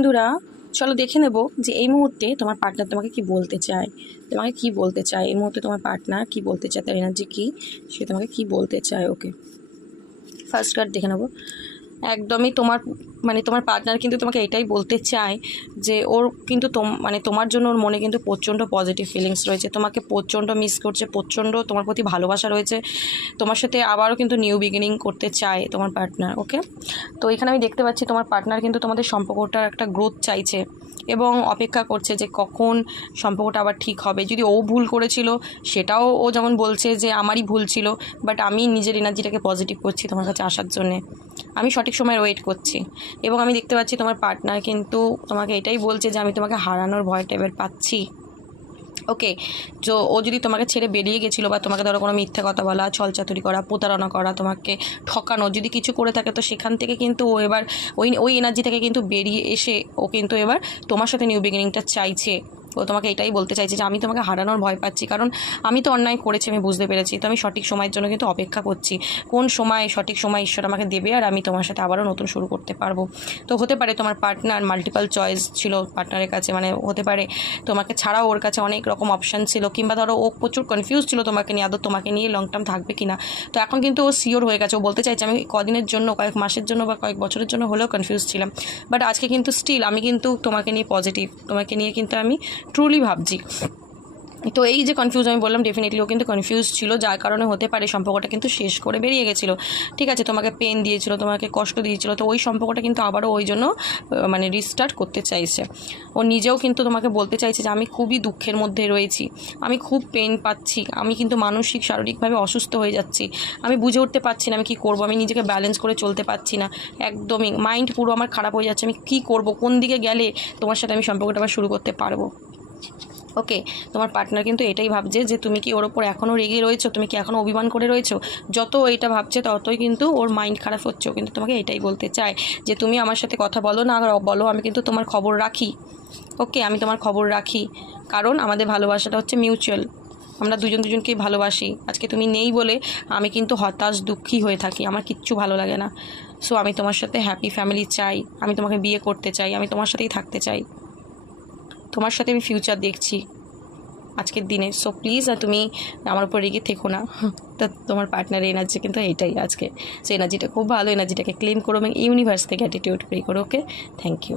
বন্ধুরা, চলো দেখে নেব যে এই মুহূর্তে তোমার পার্টনার তোমাকে কি বলতে চায়। এই মুহূর্তে তোমার পার্টনার কি বলতে চায়, তার এনার্জি কি, সে তোমাকে কি বলতে চায়। ওকে, ফার্স্ট কার্ড দেখে নেব। একদমই তোমার পার্টনার কিন্তু তোমাকে এটাই বলতে চায় যে ওর কিন্তু তোমার জন্য ওর মনে কিন্তু প্রচণ্ড পজিটিভ ফিলিংস রয়েছে, তোমাকে প্রচণ্ড মিস করছে, প্রচণ্ড তোমার প্রতি ভালোবাসা রয়েছে, তোমার সাথে আবারও কিন্তু নিউ বিগিনিং করতে চায় তোমার পার্টনার। ওকে, তো এখানে আমি দেখতে পাচ্ছি তোমার পার্টনার কিন্তু তোমাদের সম্পর্কটার একটা গ্রোথ চাইছে এবং অপেক্ষা করছে যে কখন সম্পর্কটা আবার ঠিক হবে। যদি ও ভুল করেছিল সেটাও ও যেমন বলছে যে আমারই ভুল ছিল, বাট আমি নিজের এনার্জিটাকে পজিটিভ করছি তোমার কাছে আসার জন্যে, আমি সঠিক সময়ের ওয়েট করছি। এবং আমি দেখতে পাচ্ছি তোমার পার্টনার কিন্তু তোমাকে এটাই বলছে যে আমি তোমাকে হারানোর ভয় টাইপের পাচ্ছি। ওকে, তো ও যদি তোমাকে ছেড়ে বেরিয়ে গেছিলো বা তোমাকে ধরো কোনো মিথ্যা কথা বলা, ছলচাতুরি করা, প্রতারণা করা, তোমাকে ঠকানো যদি কিছু করে থাকে, তো সেখান থেকে কিন্তু ও এবার ওই এনার্জি থেকে কিন্তু বেরিয়ে এসে ও কিন্তু এবার তোমার সাথে নিউ বিগিনিংটা চাইছে। ও তোমাকে এটাই বলতে চাইছে যে আমি তোমাকে হারানোর ভয় পাচ্ছি, কারণ আমি তো অন্যায় করেছি, আমি বুঝতে পেরেছি, তো আমি সঠিক সময়ের জন্য কিন্তু অপেক্ষা করছি, কোন সময় সঠিক সময় ঈশ্বর আমাকে দেবে আর আমি তোমার সাথে আবারও নতুন শুরু করতে পারবো। তো হতে পারে তোমার পার্টনার মাল্টিপল চয়েস ছিল পার্টনারের কাছে, মানে হতে পারে তোমাকে ছাড়াও ওর কাছে অনেক রকম অপশান ছিল, কিংবা ধরো ও প্রচুর কনফিউজ ছিল তোমাকে নিয়ে, আদৌ তোমাকে নিয়ে লং টার্ম থাকবে কি না। তো এখন কিন্তু ও সিওর হয়ে গেছে, ও বলতে চাইছে আমি কদিনের জন্য, কয়েক মাসের জন্য বা কয়েক বছরের জন্য হলেও কনফিউজ ছিলাম, বাট আজকে কিন্তু স্টিল আমি কিন্তু তোমাকে নিয়ে পজিটিভ, তোমাকে নিয়ে কিন্তু আমি ট্রুলি ভাবছি। তো এই যে কনফিউজ আমি বললাম, ডেফিনেটলি ও কিন্তু কনফিউজ ছিল, যার কারণে হতে পারে সম্পর্কটা কিন্তু শেষ করে বেরিয়ে গেছিলো। ঠিক আছে, তোমাকে পেন দিয়েছিল, তোমাকে কষ্ট দিয়েছিল, তো ওই সম্পর্কটা কিন্তু আবারও ওই জন্য মানে রিস্টার্ট করতে চাইছে। ও নিজেও কিন্তু তোমাকে বলতে চাইছে যে আমি খুবই দুঃখের মধ্যে রয়েছি, আমি খুব পেন পাচ্ছি, আমি কিন্তু মানসিক শারীরিকভাবে অসুস্থ হয়ে যাচ্ছি, আমি বুঝে উঠতে পারছি না আমি কী করবো, আমি নিজেকে ব্যালেন্স করে চলতে পারছি না, একদমই মাইন্ড পুরো আমার খারাপ হয়ে যাচ্ছে, আমি কী করব, কোন দিকে গেলে তোমার সাথে আমি সম্পর্কটা আবার শুরু করতে পারবো। ওকে, তোমার পার্টনার কিন্তু এটাই ভাবছে যে তুমি কি ওর ওপর এখনও রেগে রয়েছো, তুমি কি এখনও অভিমান করে রয়েছো। যত এটা ভাবছে ততই কিন্তু ওর মাইন্ড খারাপ হচ্ছে, কিন্তু তোমাকে এটাই বলতে চায় যে তুমি আমার সাথে কথা বলো না বলো, আমি কিন্তু তোমার খবর রাখি। ওকে, আমি তোমার খবর রাখি, কারণ আমাদের ভালোবাসাটা হচ্ছে মিউচুয়াল, আমরা দুজনকেই ভালোবাসি। আজকে তুমি নেই বলে আমি কিন্তু হতাশ দুঃখী হয়ে থাকি, আমার কিচ্ছু ভালো লাগে না। সো আমি তোমার সাথে হ্যাপি ফ্যামিলি চাই, আমি তোমাকে বিয়ে করতে চাই, আমি তোমার সাথেই থাকতে চাই, তোমার সাথে আমি ফিউচার দেখছি আজকের দিনে। সো প্লিজ তুমি আমার উপর রেগে থেকো না। তো তোমার পার্টনারের এনার্জি কিন্তু এটাই আজকে, সে এনার্জিটা খুব ভালো, এনার্জিটাকে ক্লেম করো এবং ইউনিভার্স থেকে অ্যাটিটিউড প্রে করো। ওকে, থ্যাংক ইউ।